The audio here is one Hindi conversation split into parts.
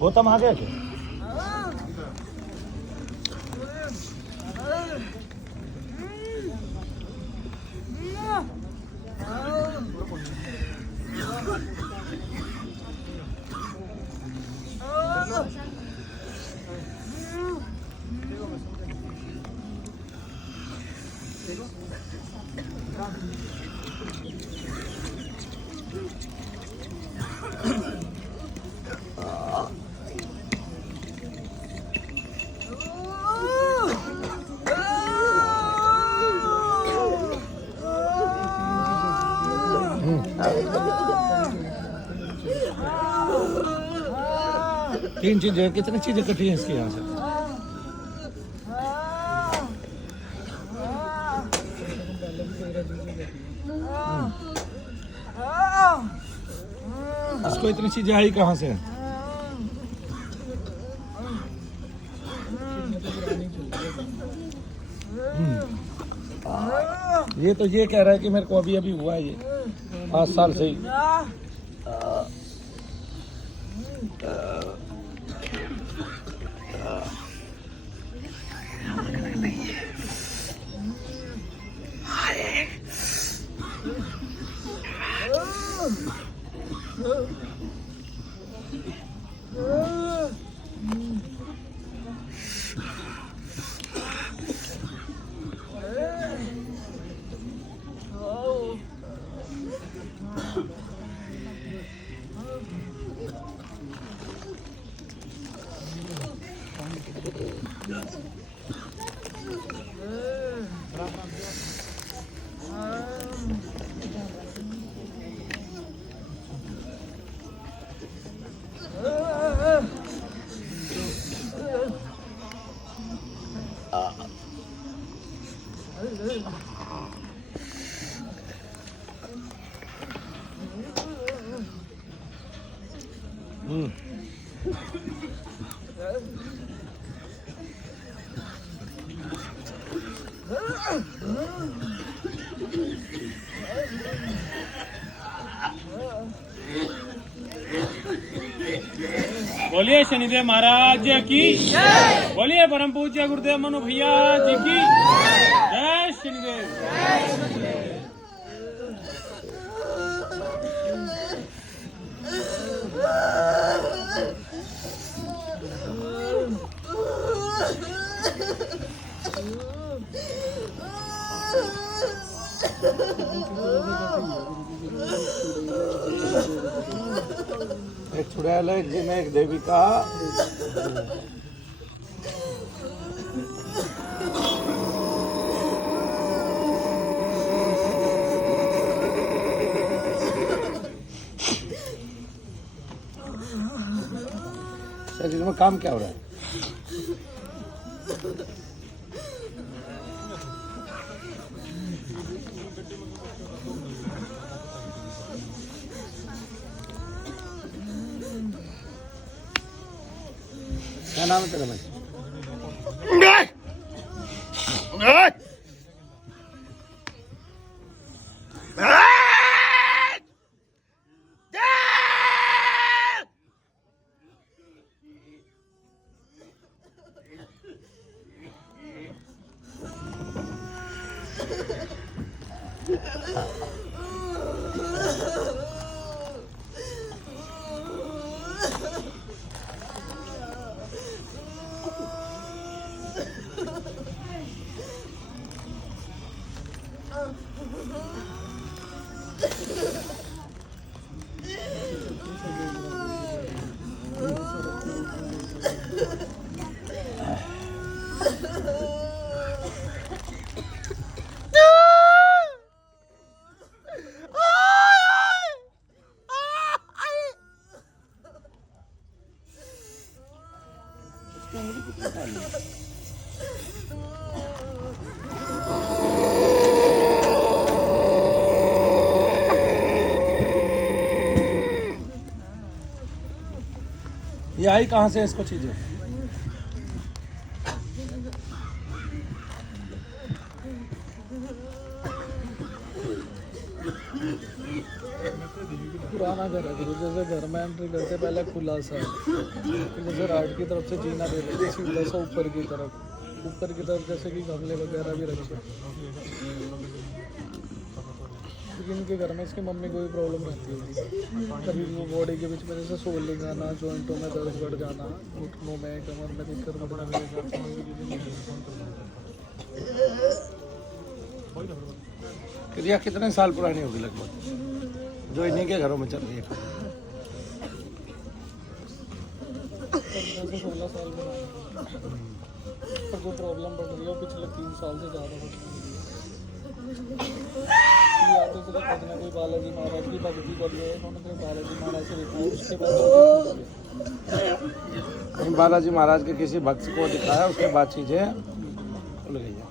गौतम आ गया क्या? तीन चीजें, कितनी चीजें कटी हैं इसके यहाँ से? इसको इतनी चीजें आई कहाँ से? ये तो ये कह रहा है कि मेरे को अभी अभी हुआ है, ये 5 साल से ही। बोलिए शनिदेव महाराज की, बोलिए परम पूज्य गुरुदेव मनु भैया जी की जय शनिदेव। एक छुड़ैल है, एक देविका। शरीर में काम क्या हो रहा है? क्या नाम है तेरा भाई? ये आई कहाँ से इसको चीजें? पुराना घर है गुरु, जैसे घर में एंट्री करते पहले खुला सा है, फिर जैसे राइट की तरफ से जीना दे देते सीधा सा ऊपर की तरफ जैसे कि गमले वगैरह भी रखे। क्योंकि इनके घर में इसकी मम्मी को भी प्रॉब्लम रहती होगी, कभी वो बॉडी के बीच में जैसे सोलिंग आना, जॉइंटों में दर्द बढ़ जाना, घुटनों में कमर में दिक्कत बढ़ना। क्रिया कितने साल पुरानी होगी लगभग जो इन्हीं के घरों में चल रही है? 16 साल में पर जो प्रॉब्लम बढ़ रही है वो पिछले 3 साल से ज़्यादा बढ़ रही है। याद है कोई ना कोई बालाजी महाराज की भक्ति कर रहे हैं, उन्होंने कोई बालाजी महाराज से दिखाया, उसके बाद कहीं बालाजी महाराज के किसी भक्त को दिखाया, उसके बाद चीजें खुल गई है।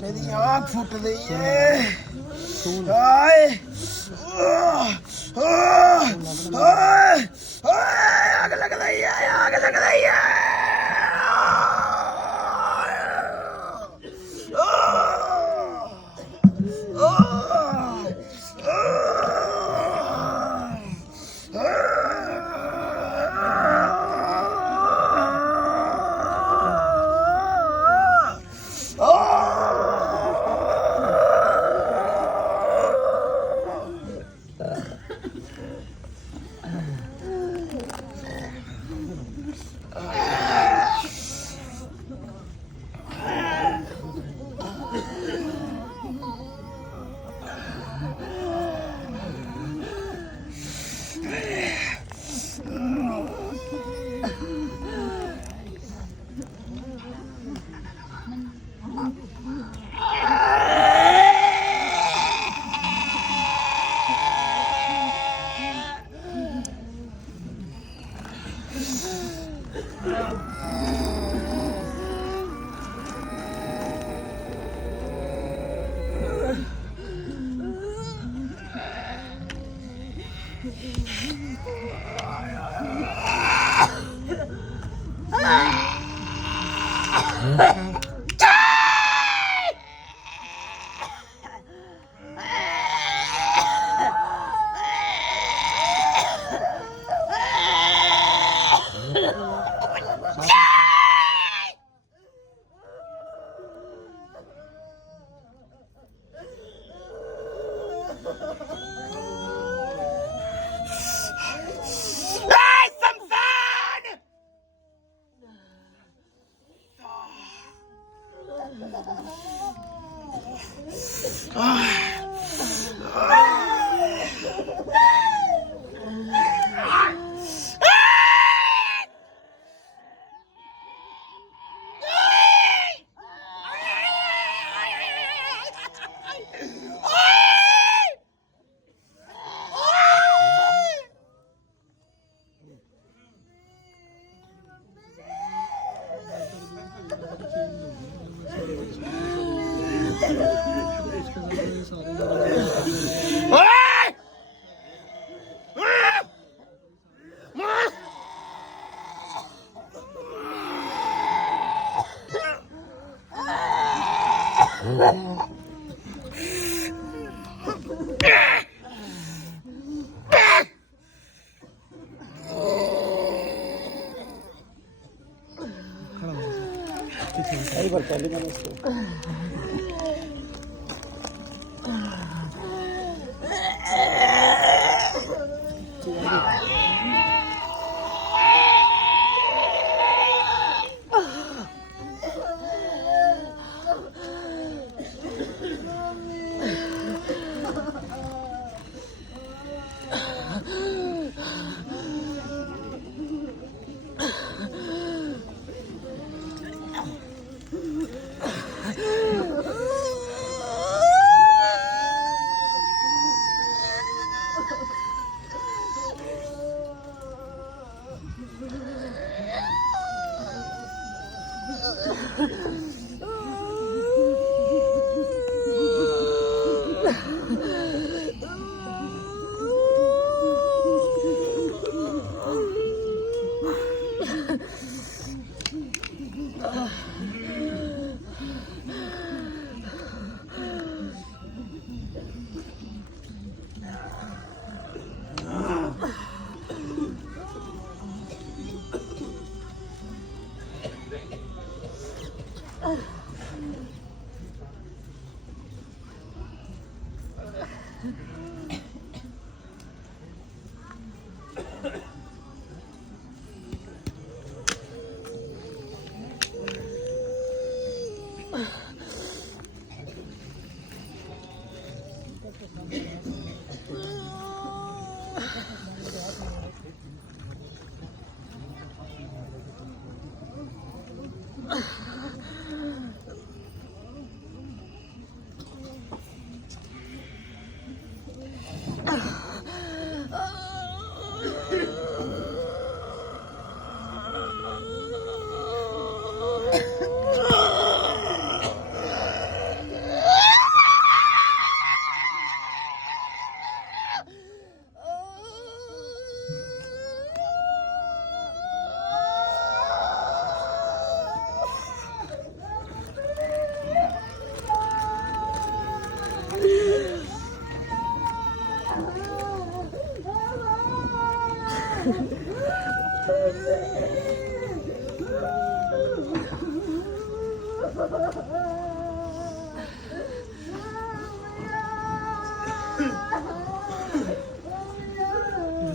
मेरी आँख फूट रही है। हाय आग लग रही है, आग लग रही है। काही बरं नसतो.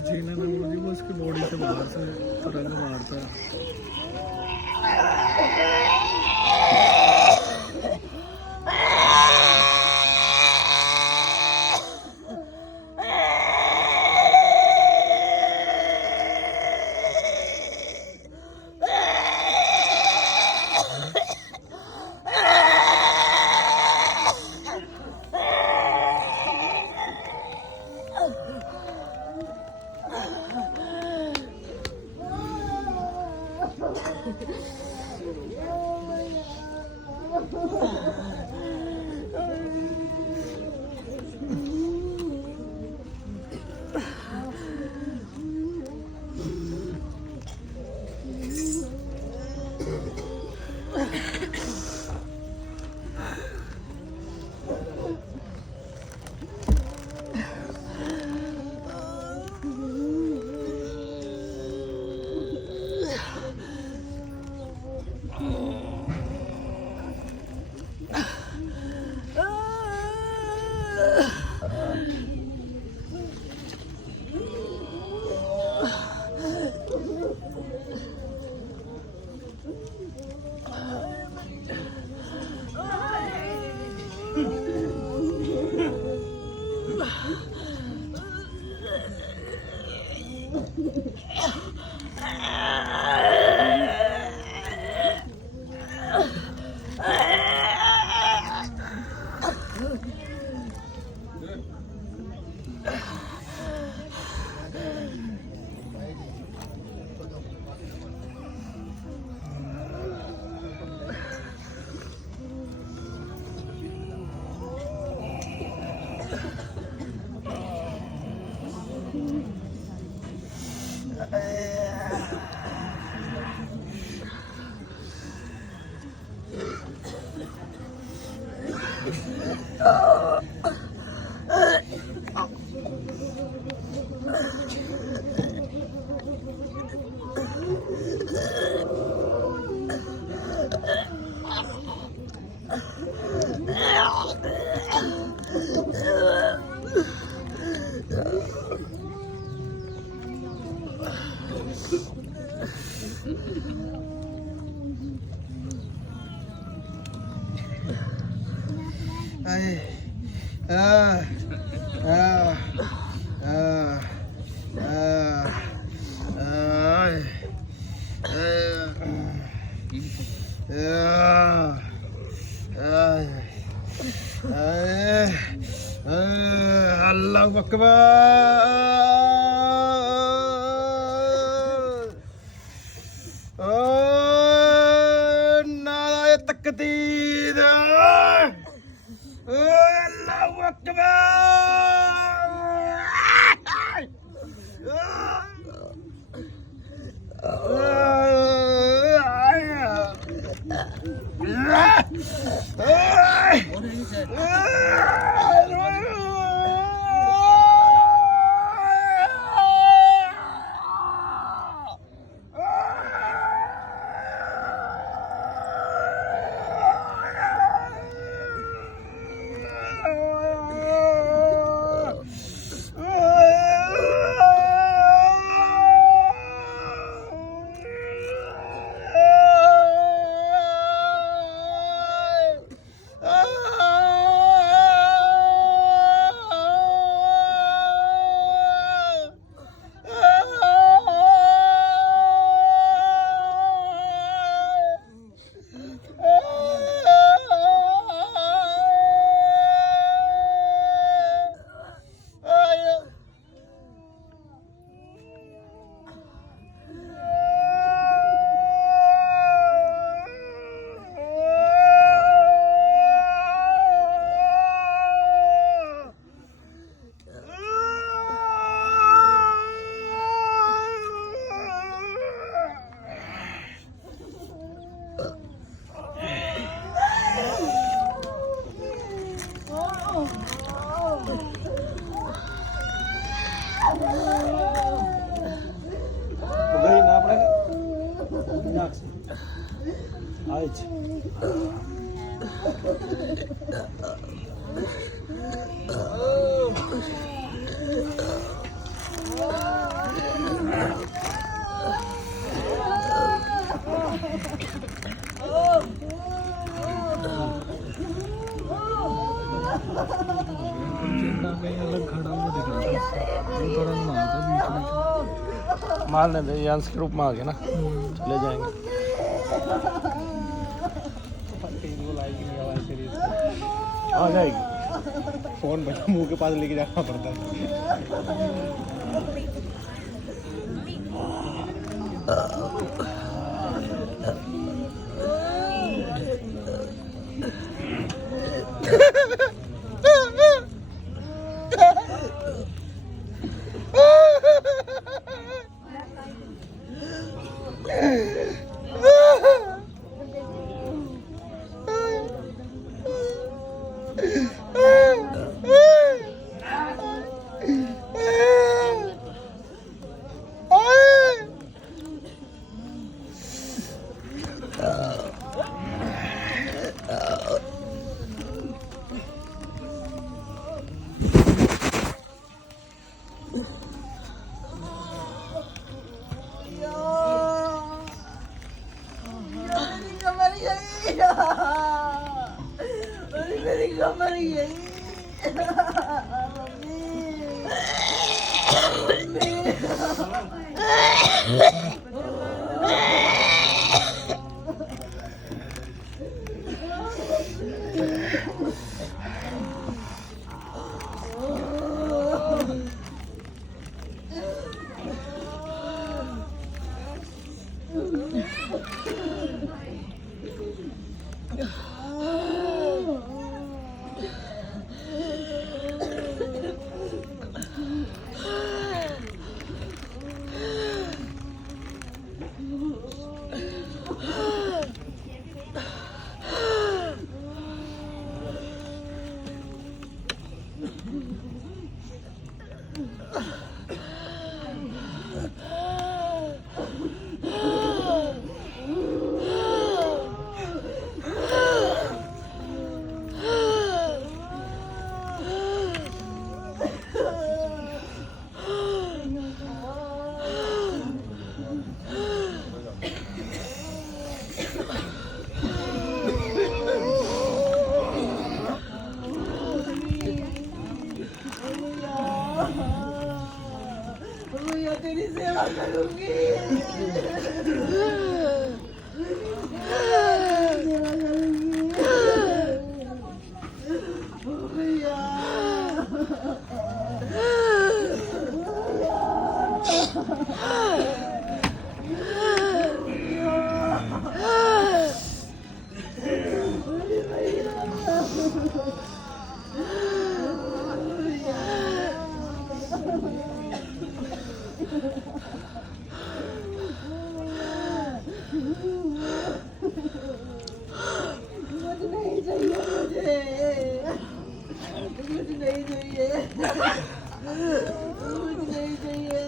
जीने में मुझे वो उसकी बॉडी से बाहर से तरंग मारता है। अल्लाहु अकबर नाराए तकदीर अल्लाहु अकबर ગઈ ના આપણે નાખશે આવે છે चेतना में अलग खड़ा हुआ दिख रहा था, वो तुरंत मारा था बीच में। मारने दे यांस के रूप में आ गए ना चले जाएंगे आ जाएगी फोन बचा मुंह के पास लेके जाना पड़ता है तेरी सेवा करूंगी। सेवा करूंगी। ओ भैया। कुछ नहीं चाहिए मुझे, कुछ नहीं चाहिए, कुछ नहीं चाहिए,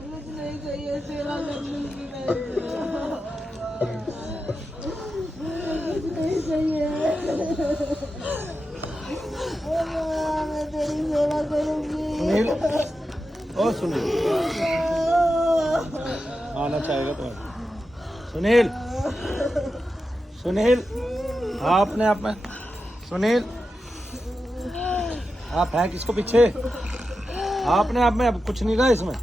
कुछ नहीं चाहिए, सेवा कर लूंगी मैं, कुछ नहीं चाहिए, मैं तेरी सेवा करूंगी। सुनील, ओ सुनील, आना चाहेगा तो सुनील, सुनील, आपने आप में सुनील, आप हैं किसको पीछे? आपने आप में अब कुछ नहीं रहा इसमें।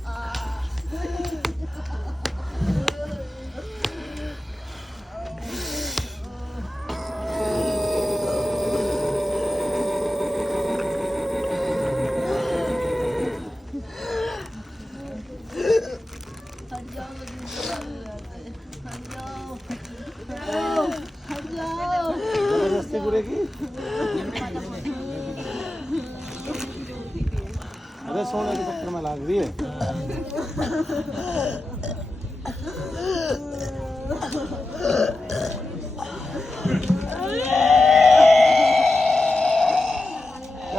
जबरदस्ती बुरेगी। अरे सोने के चक्कर में लाग रही है। क्या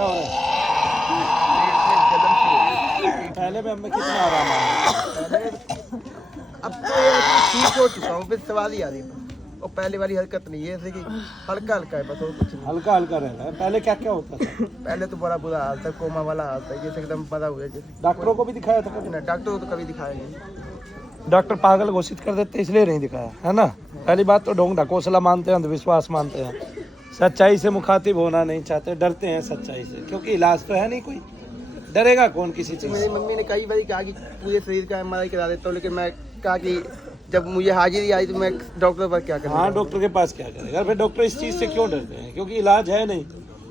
हो रहा है? पहले भी हमें कितना आराम आया। अब तो ये ठीक हो चुका हूँ, फिर सवाल ही आ रही है। और पहले वाली हरकत नहीं है, जैसे कि हल्का हल्का है बस, और कुछ नहीं। हल्का हल्का रह रहा है। पहले क्या क्या होता था? पहले तो बड़ा बुरा हाल था, कोमा वाला हाल था, जैसे एकदम पता हुआ जैसे। डॉक्टरों को भी दिखाया था कभी? ना डॉक्टर को तो कभी दिखाया नहीं। डॉक्टर पागल घोषित कर देते इसलिए नहीं दिखाया, है ना? पहली बात तो ढोंग ढकोसला मानते हैं, अंधविश्वास मानते हैं, सच्चाई से मुखातिब होना नहीं चाहते, डरते हैं सच्चाई से, क्योंकि इलाज तो है नहीं कोई, डरेगा कौन किसी चीज मेरी से? मम्मी ने कई बार कहा कि पूरे शरीर का MRI करा देता हूँ, लेकिन मैं कहा कि जब मुझे हाजिरी आई तो मैं डॉक्टर पर क्या करूँ। हाँ, डॉक्टर के पास क्या करेगा? फिर डॉक्टर इस चीज से क्यों डरते हैं? क्योंकि इलाज है नहीं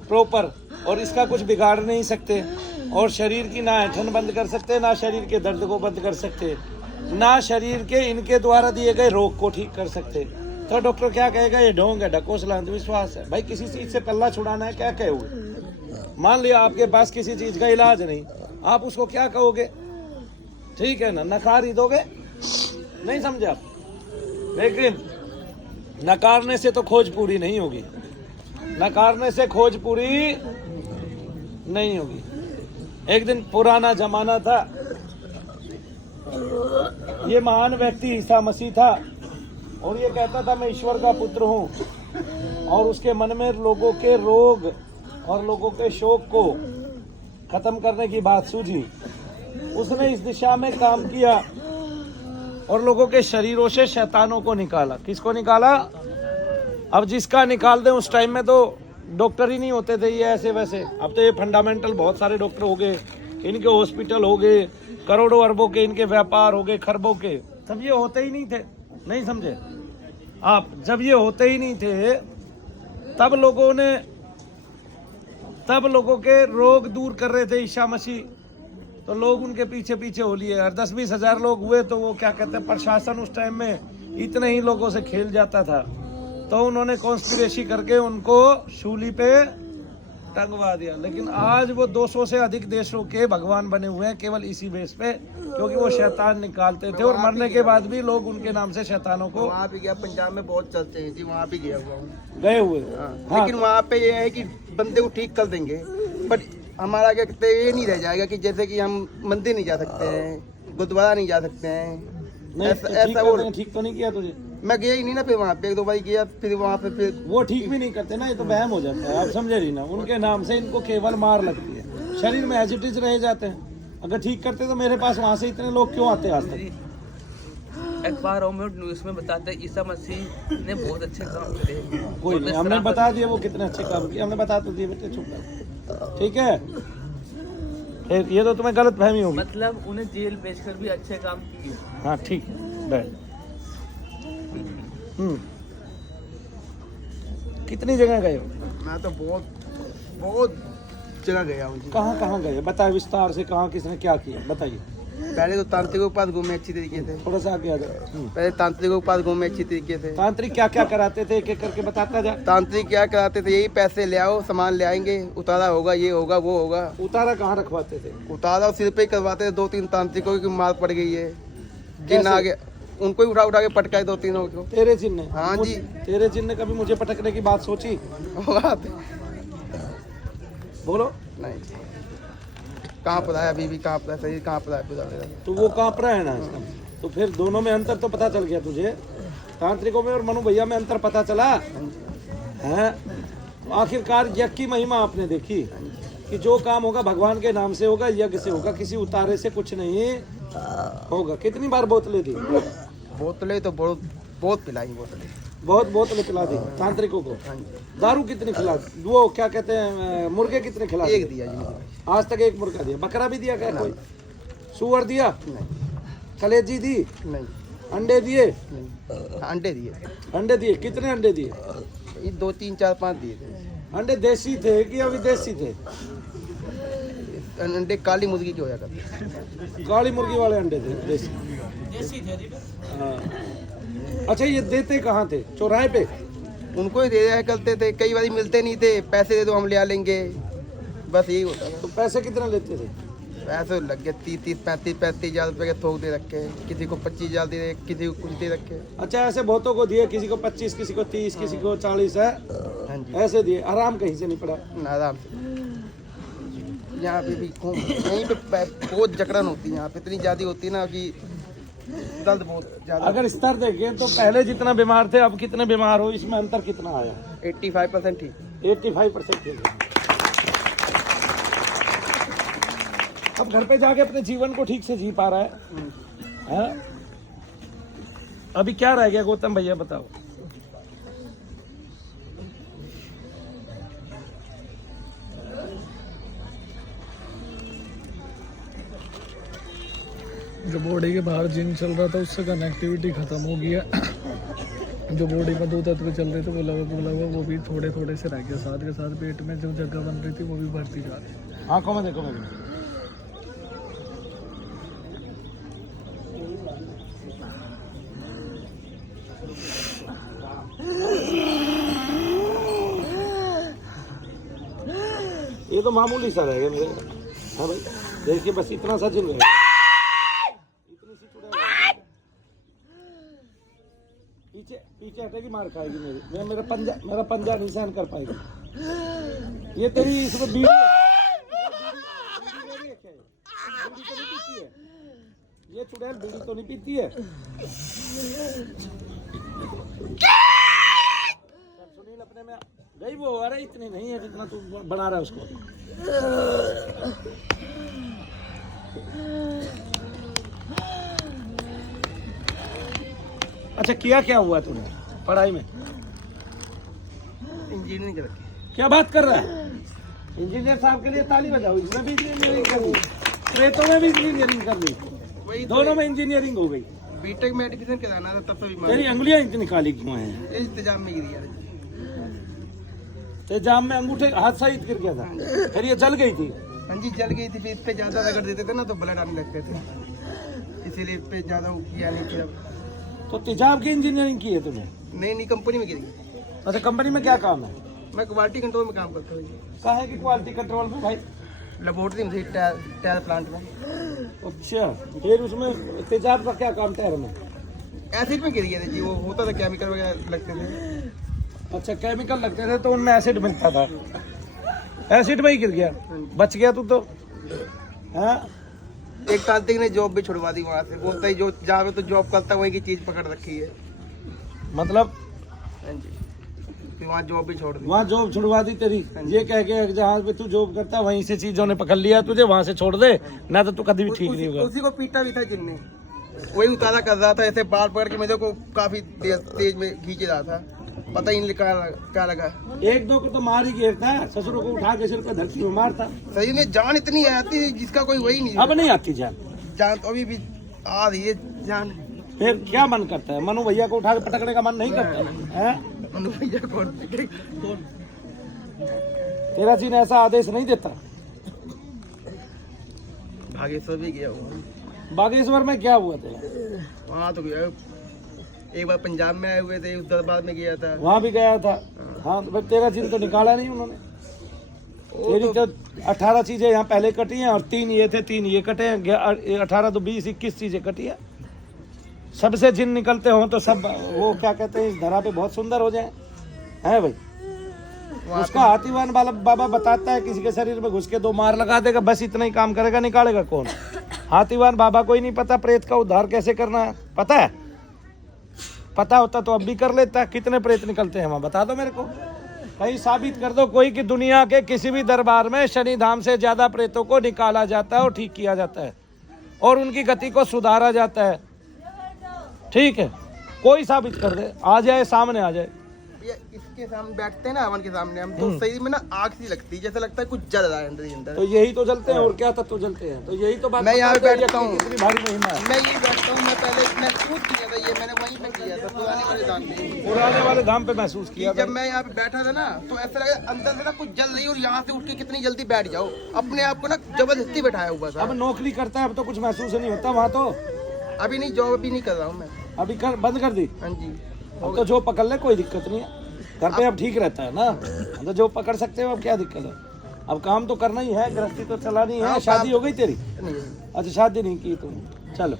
प्रॉपर, और इसका कुछ बिगाड़ नहीं सकते, और शरीर की ना ऐंठन बंद कर सकते, ना शरीर के दर्द को बंद कर सकते, ना शरीर के इनके द्वारा दिए गए रोग को ठीक कर सकते। तो डॉक्टर क्या कहेगा? ये ढोंग है, ढकोसला, अंधविश्वास है। भाई किसी चीज से पल्ला छुड़ाना है, क्या कहोगे? मान लिया आपके पास किसी चीज का इलाज नहीं, आप उसको क्या कहोगे? ठीक है ना, नकार ही दोगे? नहीं समझे आप? लेकिन नकारने से तो खोज पूरी नहीं होगी, नकारने से खोज पूरी नहीं होगी। एक दिन पुराना जमाना था, ये महान व्यक्ति ईसा मसीह था, और ये कहता था मैं ईश्वर का पुत्र हूँ, और उसके मन में लोगों के रोग और लोगों के शोक को खत्म करने की बात सूझी। उसने इस दिशा में काम किया और लोगों के शरीरों से शैतानों को निकाला। किसको निकाला? अब जिसका निकाल दे, उस टाइम में तो डॉक्टर ही नहीं होते थे ये ऐसे वैसे, अब तो ये फंडामेंटल बहुत सारे डॉक्टर हो गए, इनके हॉस्पिटल हो गए, करोड़ों अरबों के इनके व्यापार हो गए, खरबों के। तब ये होते ही नहीं थे, नहीं समझे आप? जब ये होते ही नहीं थे, तब लोगों के रोग दूर कर रहे थे ईसा मसीह, तो लोग उनके पीछे पीछे हो लिए। 10-20 हजार लोग हुए तो वो क्या कहते हैं, प्रशासन उस टाइम में इतने ही लोगों से खेल जाता था, तो उन्होंने कॉन्स्पिरेसी करके उनको शूली पे टंगवा दिया। लेकिन आज वो 200 से अधिक देशों के भगवान बने हुए हैं केवल इसी बेस पे, क्योंकि वो शैतान निकालते थे, और मरने के बाद भी लोग उनके नाम से शैतानों को। वहाँ पे गया, पंजाब में बहुत चलते हैं जी, वहाँ पे गया हुआ हूँ, गए हुए। हाँ। लेकिन वहाँ पे ये है कि बंदे को ठीक कर देंगे, बट हमारा क्या कहते हैं, ये नहीं रह जाएगा कि जैसे कि हम मंदिर नहीं जा सकते हैं, गुरुद्वारा नहीं जा सकते हैं, नहीं, ऐसा वो ठीक तो नहीं किया तुझे? मैं गया ही नहीं ना, फिर वहाँ पे 1-2 बार गया, फिर वहाँ पे फिर वो ठीक भी नहीं करते ना, ये तो वहम हो जाता है, आप समझे रही ना? उनके नाम से इनको केवल मार लगती है, शरीर में एज इट इज रह जाते हैं। अगर ठीक करते तो मेरे पास वहाँ से इतने लोग क्यों आते आज तक? अखबार और न्यूज़ में बताते हैं ईसा मसीह ने बहुत अच्छे काम करे। कोई नहीं, हमने बता दिया वो कितने अच्छे काम किए, हमने बता तो दिए बेटे, चुप कर, ठीक है? ये तो तुम्हें गलत फहमी होगी। मतलब उन्हें जेल भेजकर भी अच्छे काम किए। हाँ ठीक है, बैठ। कितनी जगह गए हो? मैं तो बहुत बहुत जगह गया हूँ जी। कहाँ कहाँ गए बताए विस्तार से, कहाँ किसने क्या किया बताइए। पहले तो तांत्रिकों के पास घूमे अच्छी तरीके से। थोड़ा सा आगे आ जाओ। पहले तांत्रिकों के पास घूमे अच्छी तरीके से। तांत्रिक क्या क्या कराते थे एक एक करके बताता जा। तांत्रिक क्या कराते थे, यही पैसे ले आओ, सामान ले आएंगे, उतारा होगा, ये होगा, वो होगा। उतारा कहाँ रखवाते थे? उतारा सिर पे ही करवाते थे। 2-3 तांत्रिकों की मार पड़ गई है, जिन आगे उनको ही उठा उठा के पटकाए 2-3 को। तेरे जिन ने? हाँ जी। तेरे जिन ने कभी मुझे पटकने की बात सोची? बोलो। नहीं जी। कहाँ पता है अभी भी, कहाँ पता है शरीर, कहाँ पता है पूरा मेरा। तो वो कांप रहा है ना इसका। तो फिर दोनों में अंतर तो पता चल गया तुझे, तांत्रिकों में और मनु भैया में अंतर पता चला है। तो आखिरकार यज्ञ की महिमा आपने देखी कि जो काम होगा भगवान के नाम से होगा, यज्ञ से होगा, किसी उतारे से कुछ नहीं होगा। कितनी बार बोतलें दी? बोतलें तो बहुत बहुत पिलाई बोतलें। बहुत बोतलें पिला दी तांत्रिकों को। दारू कितनी खिला? वो क्या कहते हैं, मुर्गे कितने खिला? एक दिया जी। आज तक एक मुर्गा दिया। बकरा भी दिया क्या कोई? सुअर दिया? नहीं। कलेजी दी? नहीं। अंडे दिए? नहीं। अंडे दिए। अंडे दिए? कितने अंडे दिए? ये 2, 3, 4, 5 दिए थे। अंडे देसी थे कि अविदेशी थे? अंडे काली मुर्गी के होया करते। काली मुर्गी वाले अंडे थे, देसी थे। हाँ। अच्छा, ये देते कहाँ थे? चौराहे पे? उनको ही दे दिया करते थे। कई बार मिलते नहीं थे, पैसे दे दो हम ले लेंगे, बस यही होता था। तो पैसे कितने लेते थे? पैसे लग गए 30, 35 हज़ार रुपये के थोक दे रखे। किसी को 25 हज़ार दे, किसी को कुछ दे रखे। अच्छा, ऐसे बहुतों को दिए, किसी को 25, किसी को 30, किसी को 40 है, हाँ जी। ऐसे दिए। आराम कहीं से नहीं पड़ा? आराम से। यहाँ पे भी खूब, यहीं पे बहुत जकड़न होती है। यहाँ पे इतनी ज़्यादा होती है ना कि दर्द बहुत ज़्यादा। अगर स्तर देखें तो पहले जितना बीमार थे अब कितने बीमार हो, इसमें अंतर कितना आया? 85% ठीक। 85% ठीक है। अब घर पे जाके अपने जीवन को ठीक से जी पा रहा है? अभी क्या रह गया गौतम भैया बताओ। जो बॉडी के बाहर जिन चल रहा था उससे कनेक्टिविटी खत्म हो गया। जो बॉडी में 2 तत्व चल रहे थे वो लगभग वो भी थोड़े थोड़े से रह गया। साथ के साथ पेट में जो जगह बन रही थी वो भी बढ़ती जा रही है। आंखों में देखो मेरे। ये तो मामूली सा रह गया मेरे। हाँ भाई देखिए, बस इतना सा जिन है, इतनी सी चुड़ैल है। पीछे पीछे हटेगी मार खाएगी मेरी। मेरा पंजा नहीं सहन कर पाएगी। ये तेरी इसमें बीड़ी है। बीड़ी तो नहीं पीती है ये चुड़ैल, बीड़ी तो नहीं पीती है। सुनील अपने में गई वो। अरे इतनी नहीं है जितना तू बना रहा है उसको। अच्छा, किया क्या हुआ तूने पढ़ाई में? इंजीनियरिंग कर रखी। क्या बात कर रहा है? इंजीनियर साहब के लिए ताली बजाओ। इसमें भी इंजीनियरिंग कर ली, प्रेतों में भी इंजीनियरिंग कर ली, वही दोनों में इंजीनियरिंग हो गई। बीटेक में एडमिशन कराना था तब से बीमार। तेरी अंगुलियां इतनी काली क्यों हैं? इंतजाम में गिरी यार। तेजाब में अंगूठे हाथ सहित गिर गया था, फिर ये जल गई थी। हाँ जी, जल गई थी। फिर इस पे ज़्यादा रगड़ देते थे ना तो ब्लड आने लगते थे, इसीलिए इस पे ज़्यादा किया नहीं किया। तो तेजाब की इंजीनियरिंग की है तूने? नई कंपनी में गिर गई। अच्छा, कंपनी में क्या काम है? मैं क्वालिटी कंट्रोल में काम करता हूँ। कहाँ है कि क्वालिटी कंट्रोल में भाई? लेबोरेटरी में, टायर प्लांट में। अच्छा, फिर उसमें तेजाब का क्या काम? टायर में एसिड में गिर गए थे जी। वो होता था, केमिकल वगैरह लगते थे। अच्छा, केमिकल लगते थे तो उनमें एसिड मिलता था। एसिड में ही गिर गया, बच गया तू तो। हाँ, एक तांत्रिक ने जॉब भी छुड़वा दी वहाँ से। बोलता है जो जहाँ पे तो जॉब करता है वही की चीज़ पकड़ रखी है। मतलब हाँ जी, फिर वहाँ जॉब भी छोड़ दी। वहाँ जॉब छुड़वा दी तेरी, ये कह के जहाँ पे तू जॉब करता वहीं से चीजों ने पकड़ लिया तुझे, वहाँ से छोड़ दे ना तो तू कभी भी ठीक नहीं होगा। उसी को पीटा भी था जिनने। वही उतारा कर रहा था, ऐसे बाल पकड़ के मेरे को काफी तेज में खींच रहा था। पता ही नहीं क्या लगा। एक दो को तो मार ही गिरता है, ससुरों को उठा के सिर पर धरती में मारता। सही में जान इतनी आती है जिसका कोई वही नहीं। अब नहीं आती जान तो अभी भी आ रही है जान। फिर क्या मन करता है? मनु भैया को उठा के पटकने का मन नहीं करता है? मनु भैया कौन? तेरा जी ने ऐसा आदेश नहीं देता। भागेश्वर भी गया हूँ। बागेश्वर में क्या हुआ तेरा? वहाँ तो गया, एक बार पंजाब में आए हुए थे, उस दरबार में गया था। वहाँ भी गया था। हाँ तो तेरा जी तो निकाला नहीं उन्होंने। तेरी तो 18 चीजें यहाँ पहले कटी हैं और 3 ये थे, 3 ये कटे हैं। 18 तो 20 21 चीजें कटी है। सबसे जिन निकलते हो तो सब वो क्या कहते हैं, इस धरा पे बहुत सुंदर हो जाए है भाई। उसका हाथीवान बाबा बताता है किसी के शरीर में घुस के 2 मार लगा देगा, बस इतना ही काम करेगा, निकालेगा कौन? हाथीवान बाबा को ही नहीं पता प्रेत का उद्धार कैसे करना है। पता है? पता होता तो अब भी कर लेता। कितने प्रेत निकलते हैं वहाँ बता दो मेरे को। कहीं साबित कर दो कोई कि दुनिया के किसी भी दरबार में शनि धाम से ज्यादा प्रेतों को निकाला जाता है और ठीक किया जाता है और उनकी गति को सुधारा जाता है। ठीक है, कोई साबित कर दे, आ जाए सामने आ जाए। ये इसके सामने बैठते हैं ना, हवन के सामने, हम तो सही में ना आग सी लगती है, जैसे लगता है कुछ जल रहा है अंदर ही अंदर। तो यही तो जलते हैं और क्या तत्व जलते हैं। तो यही तो बात मैं यहाँ बताते हैं, बैठता हूँ। कितनी भारी महिमा है। मैं यही बैठता हूँ। मैं पहले महसूस किया था, ये मैंने वहीं पे किया था पुराने वाले धाम में। पुराने वाले धाम पे महसूस किया था। जब मैं यहाँ पे बैठा था ना तो ऐसा लगा अंदर से ना कुछ जल रही है और यहाँ से उठ के कितनी जल्दी बैठ जाओ। अपने आप को ना जबरदस्ती बैठाया हुआ था। अब नौकरी करता है, अब तो कुछ महसूस नहीं होता वहाँ तो। अभी नहीं, जॉब भी नहीं कर रहा हूँ मैं। अभी कर बंद कर दी। हाँ जी। अब तो जो पकड़ ले कोई दिक्कत नहीं है। घर पे अब ठीक रहता है ना, तो जो पकड़ सकते हो अब क्या दिक्कत है। अब काम तो करना ही है, गृहस्थी तो चलानी है। शादी हो गई तेरी? अच्छा शादी नहीं की तुम, चलो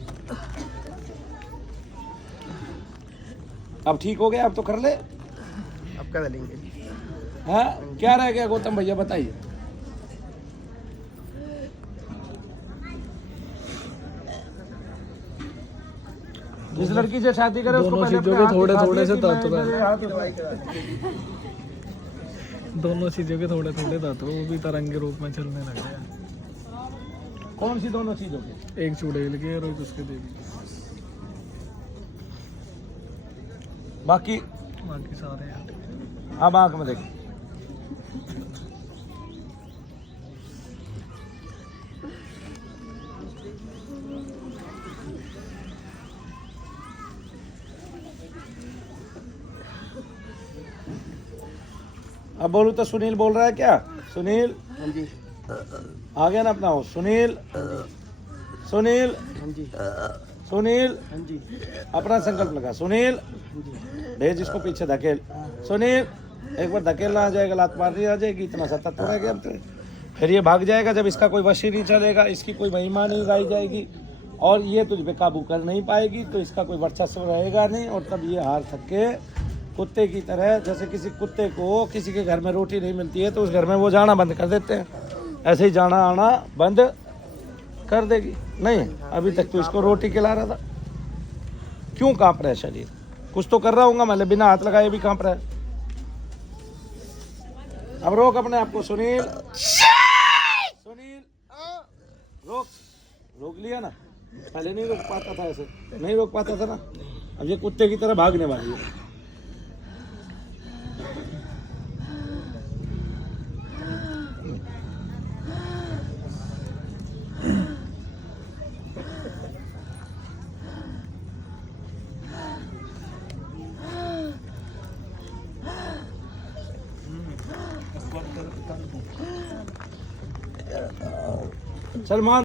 अब ठीक हो गया, अब तो कर ले। अब कर लेंगे। हाँ क्या रह गया गौतम भैया बताइए। जिस लड़की से शादी करे उसको दोनों पहले चीजों अपने के हाथ थोड़े दिखा थोड़े दिए से कि तत्व मैं- है। दोनों चीजों के थोड़े थोड़े तत्व वो भी तरंगे रूप में चलने लगे हैं। कौन सी दोनों चीजों के? एक चुड़ैल के और एक उसके देवी, बाकी बाकी सारे हैं। अब आंख में देख। अब बोलूं तो सुनील बोल रहा है क्या? सुनील हाँ जी। आ गया ना अपना हो। सुनील सुनील हाँ जी। सुनील हाँ जी। अपना संकल्प लगा। सुनील भेज इसको पीछे धकेल। सुनील एक बार धकेलना आ जाएगा, लात मारनी आ जाएगी, इतना सा तत्व रह गया अब तो। फिर ये भाग जाएगा जब इसका कोई वश ही नहीं चलेगा, इसकी कोई महिमा नहीं गाई जाएगी और ये तुझ पे काबू कर नहीं पाएगी, तो इसका कोई वर्चस्व रहेगा नहीं। और तब ये हार थक के कुत्ते की तरह, जैसे किसी कुत्ते को किसी के घर में रोटी नहीं मिलती है तो उस घर में वो जाना बंद कर देते हैं, ऐसे ही जाना आना बंद कर देगी। नहीं अभी तक तो इसको रोटी खिला रहा था। क्यों कांप रहा है शरीर? कुछ तो कर रहा हूँ मैं, बिना हाथ लगाए भी कांप रहा है। अब रोक अपने आप को। सुनील सुनील रोक लिया ना। पहले नहीं रोक पाता था, ऐसे नहीं रोक पाता था ना। अब ये कुत्ते की तरह भागने वाली है। चल मान